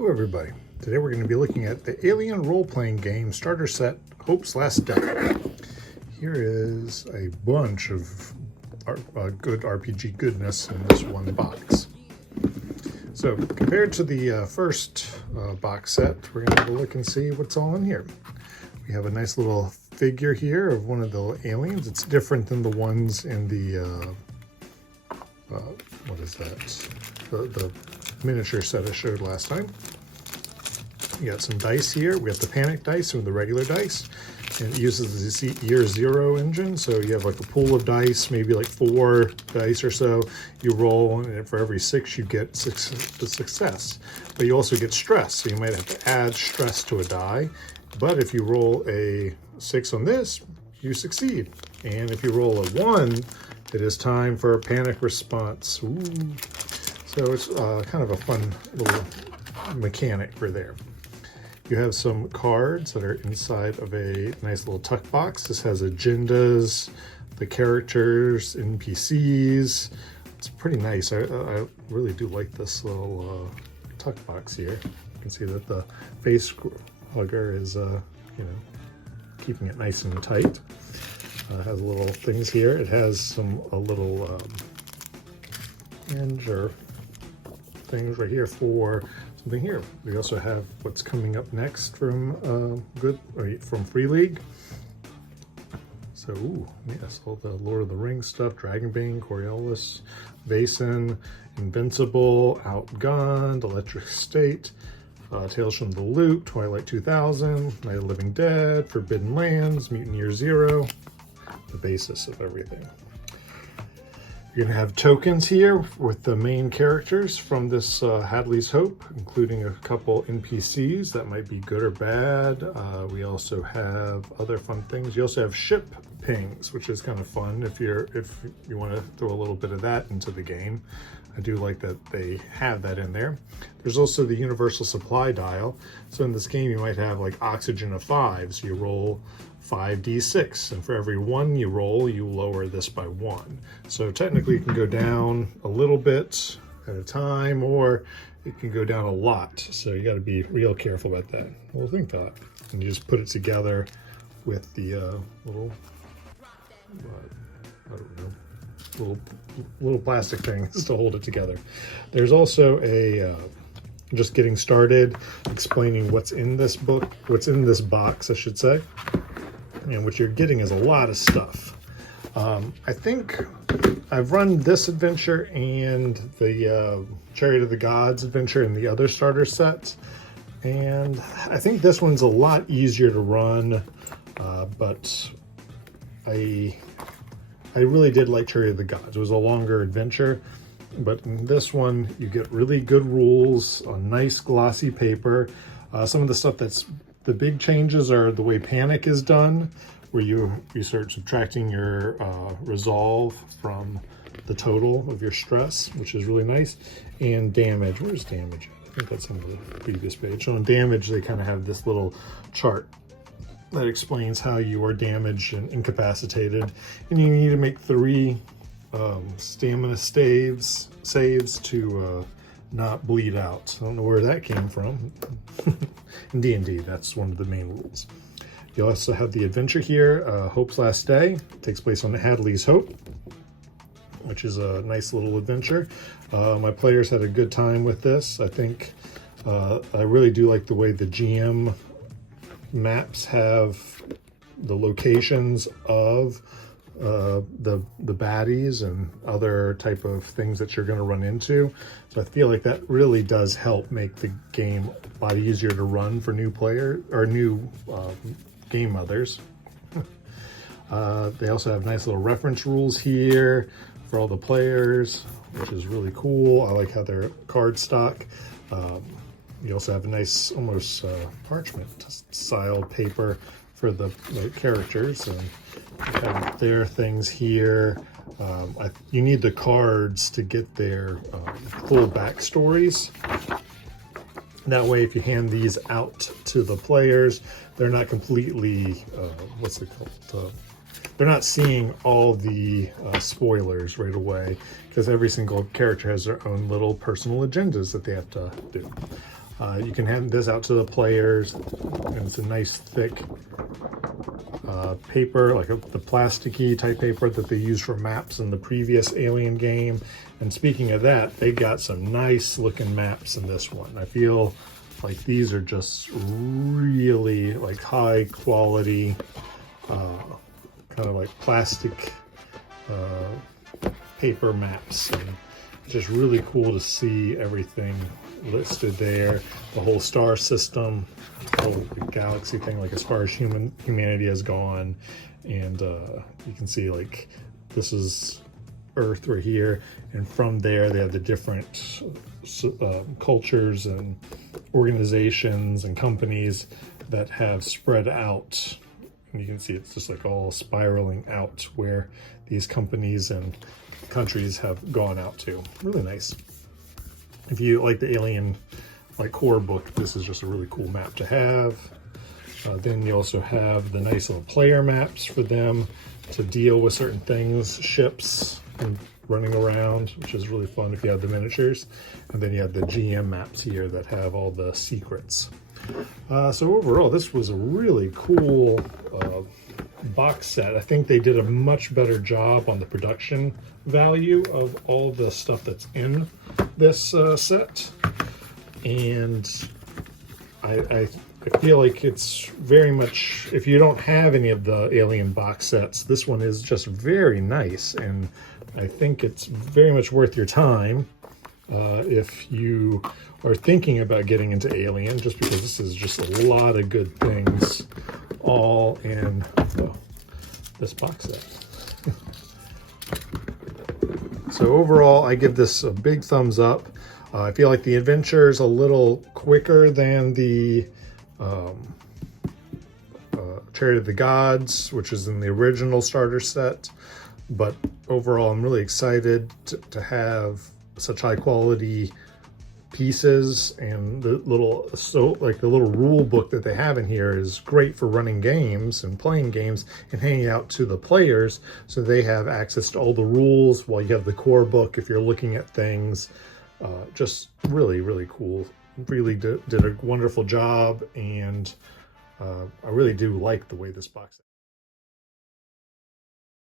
Hello everybody. Today we're going to be looking at the Alien role-playing game starter set, Hope's Last Day. Here is a bunch of good RPG goodness in this one box. So compared to the first box set, we're going to have a look and see what's all in here. We have a nice little figure here of one of the aliens. It's different than the ones in the, what is that? The miniature set I showed last time. You got some dice here. We have the panic dice and the regular dice, and it uses the Year Zero engine. So you have like a pool of dice, maybe like 4 dice or so. You roll, and for every 6 you get the success. But you also get stress, so you might have to add stress to a die. But if you roll a 6 on this, you succeed. And if you roll a 1, it is time for a panic response. Ooh. So it's kind of a fun little mechanic for there. You have some cards that are inside of a nice little tuck box. This has agendas, the characters, NPCs. It's pretty nice. I really do like this little tuck box here. You can see that the face hugger is, keeping it nice and tight. It has little things here. It has a little hinge or things right here for something here. We also have what's coming up next from from Free League. So, yes, all the Lord of the Rings stuff: Dragonbane, Coriolis, Vaesen, Invincible, Outgunned, Electric State, Tales from the Loop, Twilight 2000, Night of the Living Dead, Forbidden Lands, Mutant Year Zero, the basis of everything. You're going to have tokens here with the main characters from this Hadley's Hope, including a couple NPCs that might be good or bad. We also have other fun things. You also have ship pings, which is kind of fun if you want to throw a little bit of that into the game. I do like that they have that in there. There's also the universal supply dial. So in this game, you might have like oxygen of 5. So you roll 5d6, and for every 1 you roll, you lower this by 1. So technically you can go down a little bit at a time, or it can go down a lot. So you got to be real careful about that. We'll think that. And you just put it together with the little, I don't know, little plastic things to hold it together. There's also a just getting started, explaining what's in this box, I should say. And what you're getting is a lot of stuff. I think I've run this adventure and the Chariot of the Gods adventure and the other starter sets, and I think this one's a lot easier to run, but I really did like Chariot of the Gods. It was a longer adventure, but in this one you get really good rules on nice glossy paper. Some of the stuff the big changes are the way panic is done, where you start subtracting your resolve from the total of your stress, which is really nice. And damage, where's damage? I think that's on the previous page. So on damage, they kind of have this little chart that explains how you are damaged and incapacitated. And you need to make 3 stamina saves to not bleed out. I don't know where that came from. In D&D, that's one of the main rules. You also have the adventure here, Hope's Last Day. It takes place on Hadley's Hope, which is a nice little adventure. My players had a good time with this. I think I really do like the way the GM maps have the locations of the baddies and other type of things that you're going to run into. So I feel like that really does help make the game a lot easier to run for new players or new game mothers. They also have nice little reference rules here for all the players, which is really cool. I like how they're card stock. You also have a nice almost parchment style paper for the characters, and you have their things here. You need the cards to get their full backstories. That way, if you hand these out to the players, they're not completely, they're not seeing all the spoilers right away, because every single character has their own little personal agendas that they have to do. You can hand this out to the players, and it's a nice thick paper, like the plasticky type paper that they used for maps in the previous Alien game. And speaking of that, they got some nice looking maps in this one. I feel like these are just really like high quality, kind of like plastic paper maps. And it's just really cool to see everything listed there, the whole star system, the whole galaxy thing, like as far as humanity has gone. And you can see like this is Earth right here, and from there they have the different cultures and organizations and companies that have spread out. And you can see it's just like all spiraling out where these companies and countries have gone out to. Really nice. If you like the Alien like core book, this is just a really cool map to have. Then you also have the nice little player maps for them to deal with certain things, ships and running around, which is really fun if you have the miniatures. And then you have the GM maps here that have all the secrets. So overall, this was a really cool box set. I think they did a much better job on the production value of all the stuff that's in this set. And I feel like it's very much, if you don't have any of the Alien box sets, this one is just very nice. And I think it's very much worth your time if you are thinking about getting into Alien, just because this is just a lot of good things all in this box set. So overall, I give this a big thumbs up. I feel like the adventure is a little quicker than the Chariot of the Gods, which is in the original starter set. But overall, I'm really excited to have such high quality pieces, and the little the little rule book that they have in here is great for running games and playing games and handing out to the players, so they have access to all the rules while you have the core book if you're looking at things. Just really cool. Really did a wonderful job, and I really do like the way this box